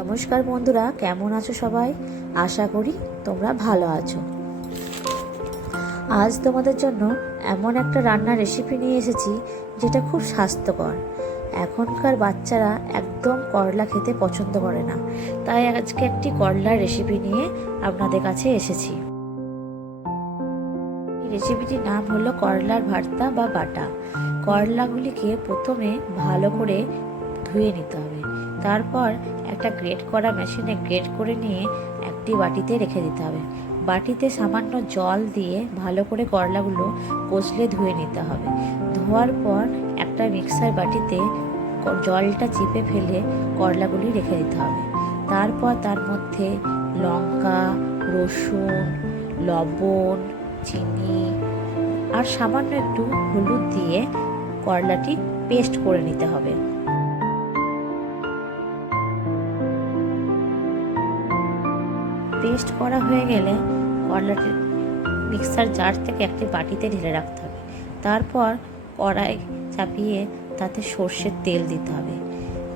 নমস্কার বন্ধুরা, কেমন আছো সবাই? আশা করি তোমরা ভালো আছো। আজ তোমাদের জন্য এমন একটা রান্নার রেসিপি নিয়ে এসেছি যেটা খুব স্বাস্থ্যকর। এখনকার বাচ্চারা একদম করলা খেতে পছন্দ করে না, তাই আজকে একটি করলার রেসিপি নিয়ে আপনাদের কাছে এসেছি। এই রেসিপিটির নাম হলো করলার ভর্তা বা বাটা। করলাগুলিকে প্রথমে ভালো করে ধুয়ে নিতে হবে। তারপর একটা গ্রেট করা মেশিনে গ্রেট করে নিয়ে একটি বাটিতে রেখে দিতে হবে। বাটিতে সামান্য জল দিয়ে ভালো করে করলাগুলো কষলে ধুয়ে নিতে হবে। ধোয়ার পর একটা মিক্সার বাটিতে জলটা চিপে ফেলে করলাগুলি রেখে দিতে হবে। তারপর তার মধ্যে লঙ্কা, রসুন, লবণ, চিনি আর সামান্য একটু হলুদ দিয়ে করলাটি পেস্ট করে নিতে হবে। পেস্ট করা হয়ে গেলে করলাটি মিক্সার জার থেকে একটি বাটিতে ঢেলে রাখতে হবে। তারপর কড়াই চাপিয়ে তাতে সর্ষের তেল দিতে হবে।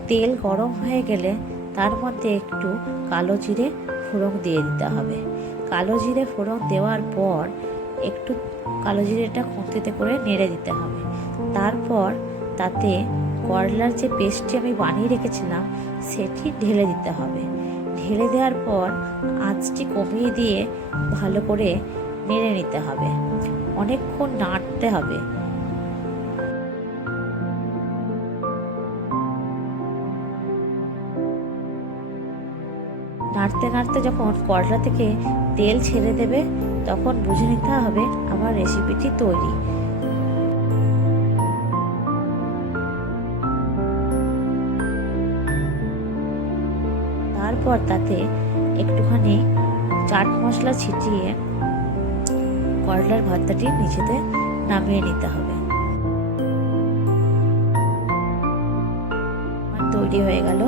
তেল গরম হয়ে গেলে তার মধ্যে একটু কালো জিরে ফোড়ন দিয়ে দিতে হবে। কালো জিরে ফোড়ন দেওয়ার পর একটু কালো জিরেটা খুন্তিতে করে নেড়ে দিতে হবে। তারপর তাতে করলার যে পেস্টটি আমি বানিয়ে রেখেছিলাম সেটি ঢেলে দিতে হবে। ঢেলে দেওয়ার পর আঁচটি কমিয়ে দিয়ে ভালো করে নেড়ে নিতে হবে। অনেকক্ষণ নাড়তে হবে। নাড়তে নাড়তে যখন করলা থেকে তেল ছেড়ে দেবে তখন বুঝে নিতে হবে আমার রেসিপিটি তৈরি। তারপর তাতে একটুখানি চাট মশলা ছিটিয়ে করলার ভর্তাটি নিচেতে নামিয়ে নিতে হবে। তৈরি হয়ে গেল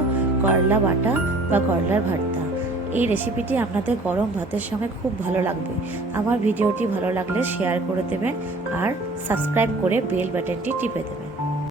করলা বাটা বা করলার ভর্তা। এই রেসিপিটি আপনাদের গরম ভাতের সঙ্গে খুব ভালো লাগবে। আমার ভিডিওটি ভালো লাগলে শেয়ার করে দেবেন আর সাবস্ক্রাইব করে বেল বাটনটি টিপে দেবেন।